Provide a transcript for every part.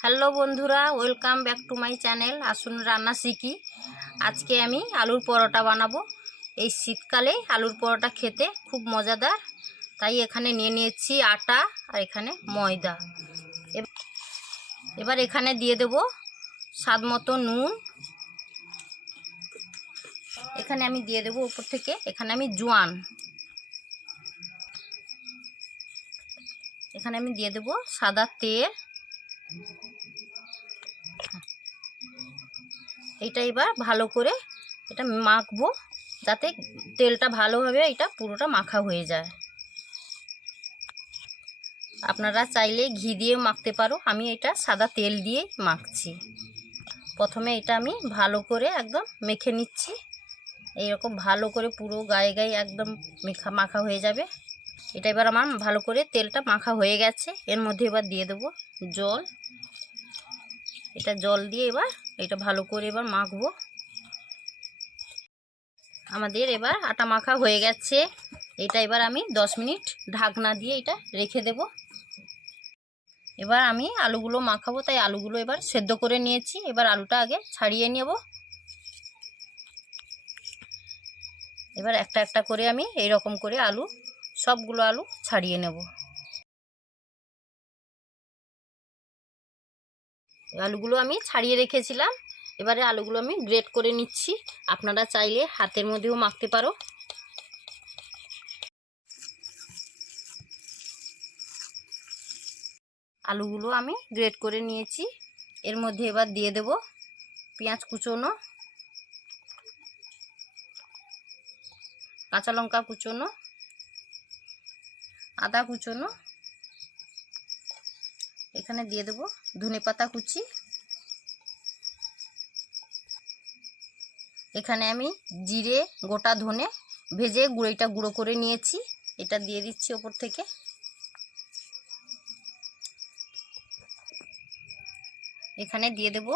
Hello বন্ধুরা, welcome back to my channel. আসুন রান্না শিখি। আজকে আমি আলুর পরোটা বানাবো। এই শীতকালে আলুর পরোটা খেতে খুব মজাদার। তাই এখানে নিয়ে নিয়েছি আটা আর এখানে ময়দা। এবার এখানে দিয়ে দেব স্বাদ মতো নুন। এখানে আমি দিয়ে দেব উপর থেকে এখানে আমি জোয়ান। এখানে আমি দিয়ে দেব সাদা তেল। এটা এবার ভালো করে এটা মাখবো, যাতে তেলটা ভালোভাবে এটা পুরোটা মাখা হয়ে যায়। আপনারা চাইলে ঘি দিয়ে মাখতে পারো, আমি এটা সাদা তেল দিয়ে মাখছি। প্রথমে এটা আমি ভালো করে একদম মেখে নিচ্ছি। এইরকম ভালো করে পুরো গায়ে গায়ে একদম মাখা হয়ে যাবে। এটা এবার আমার ভালো করে তেলটা মাখা হয়ে গেছে। এর মধ্যে এবার দিয়ে দেবো জল। এটা জল দিয়ে এবার এটা ভালো করে এবার মাখবো। আমাদের এবার আটা মাখা হয়ে গেছে। এটা এবার আমি 10 মিনিট ঢাকনা দিয়ে এটা রেখে দেব। এবার আমি আলুগুলো মাখাবো, তাই আলুগুলো এবার সেদ্ধ করে নিয়েছি। এবার আলুটা আগে ছাড়িয়ে নেব। এবার একটা একটা করে আমি এই রকম করে সবগুলো আলু ছাড়িয়ে নেব। আলুগুলো আমি ছাড়িয়ে রেখেছিলাম। এবারে আলুগুলো আমি গ্রেট করে নিচ্ছি। আপনারা চাইলে হাতের মধ্যেও মাখতে পারো। আলুগুলো আমি গ্রেট করে নিয়েছি। এর মধ্যে এবার দিয়ে দেব পেঁয়াজ কুচোনো, কাঁচা লঙ্কা কুচোনো, আদা কুচোনো। এখানে দিয়ে দেব ধনেপাতা কুচি। এখানে আমি জিরে, গোটা ধনে ভেজে গুঁড়ো করে নিয়েছি, এটা দিয়ে দিচ্ছি ওপর থেকে। এখানে দিয়ে দেব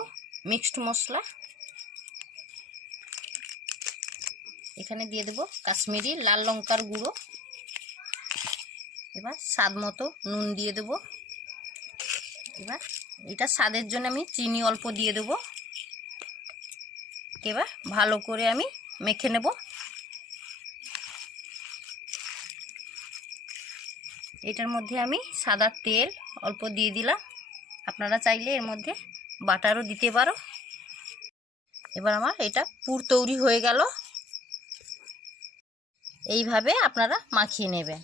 মিক্সড মশলা। এখানে দিয়ে দেব কাশ্মীরি লাল লঙ্কার গুঁড়ো। এবার স্বাদ মতো নুন দিয়ে দেব। এবার এটা স্বাদের জন্য আমি চিনি অল্প দিয়ে দেব। এবার ভালো করে আমি মেখে নেব। এটার মধ্যে আমি সাদা তেল অল্প দিয়ে দিলাম। আপনারা চাইলে এর মধ্যে বাটারও দিতে পারো। এবার আমার এটা পুর তৈরি হয়ে গেল। এইভাবে আপনারা মাখিয়ে নেবেন।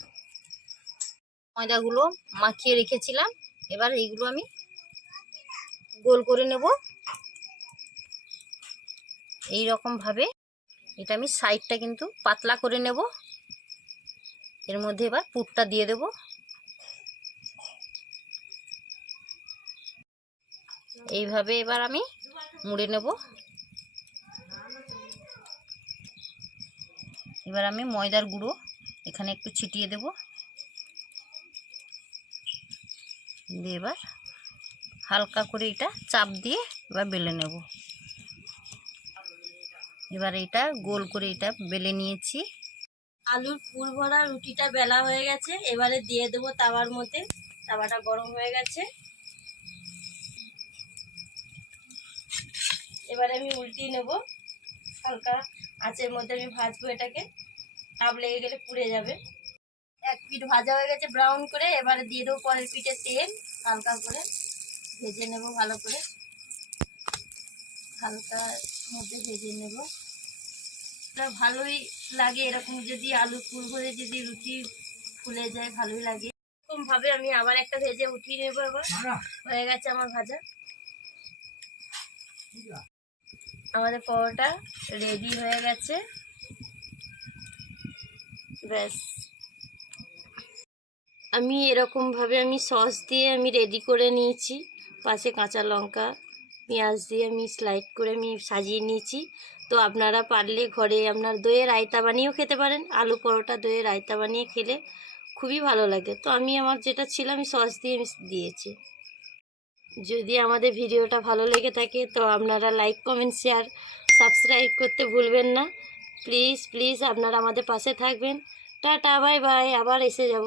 ময়দাগুলো মাখিয়ে রেখেছিলাম। এবার এইগুলো আমি গোল করে নেব এই রকম ভাবে। এটা আমি সাইডটা কিন্তু পাতলা করে নেব। এর মধ্যে এবার পুরটা দিয়ে দেব। এইভাবে এবার আমি মুড়ে নেব। এবার আমি ময়দার গুঁড়ো এখানে একটু ছিটিয়ে দেব। দিয়ে এবার হালকা করে এটা চাপ দিয়ে এবার বেলে নেব। এবার এটা গোল করে এটা বেলে নিয়েছি। আলুর পুর ভরা রুটিটা বেলা হয়ে গেছে। এবারে দিয়ে দেবো তাওয়ার মধ্যে। তাওয়াটা গরম হয়ে গেছে। এবারে আমি উল্টিয়ে নেব। হালকা আঁচের মধ্যে আমি ভাজবো এটাকে। তাপ লেগে গেলে পুড়ে যাবে। এক পিঠ ভাজা হয়ে গেছে ব্রাউন করে। এবারে দিয়ে দেবো পরের পিঠে তেল। হালকা করে ভেজে নেব, ভালো করে হালকা মধ্যে ভেজে নেব। এটা ভালোই লাগে এরকম, যদি আলু পুর ভরে যদি রুটি ফুলে যায় ভালোই লাগে। এরকম ভাবে আমি আবার একটা ভেজে উঠিয়ে নেবো। এবার হয়ে গেছে আমার ভাজা। আমাদের পরোটা রেডি হয়ে গেছে। ব্যাস, আমি এরকম ভাবে আমি সস দিয়ে আমি রেডি করে নিয়েছি। পাশে কাঁচা লঙ্কা পেঁয়াজ দিয়ে আমি স্লাইড করে আমি সাজিয়ে নিয়েছি। তো আপনারা পারলে ঘরে আপনার দইয়ের রায়তা বানিয়েও খেতে পারেন। আলু পরোটা দইয়ের রায়তা বানিয়ে খেলে খুবই ভালো লাগে। তো আমি আমার যেটা ছিল আমি সস দিয়ে আমি দিয়েছি। যদি আমাদের ভিডিওটা ভালো লেগে থাকে তো আপনারা লাইক, কমেন্ট, শেয়ার, সাবস্ক্রাইব করতে ভুলবেন না। প্লিজ প্লিজ আপনারা আমাদের পাশে থাকবেন। Tata, bye bye. আবার এসে যাব।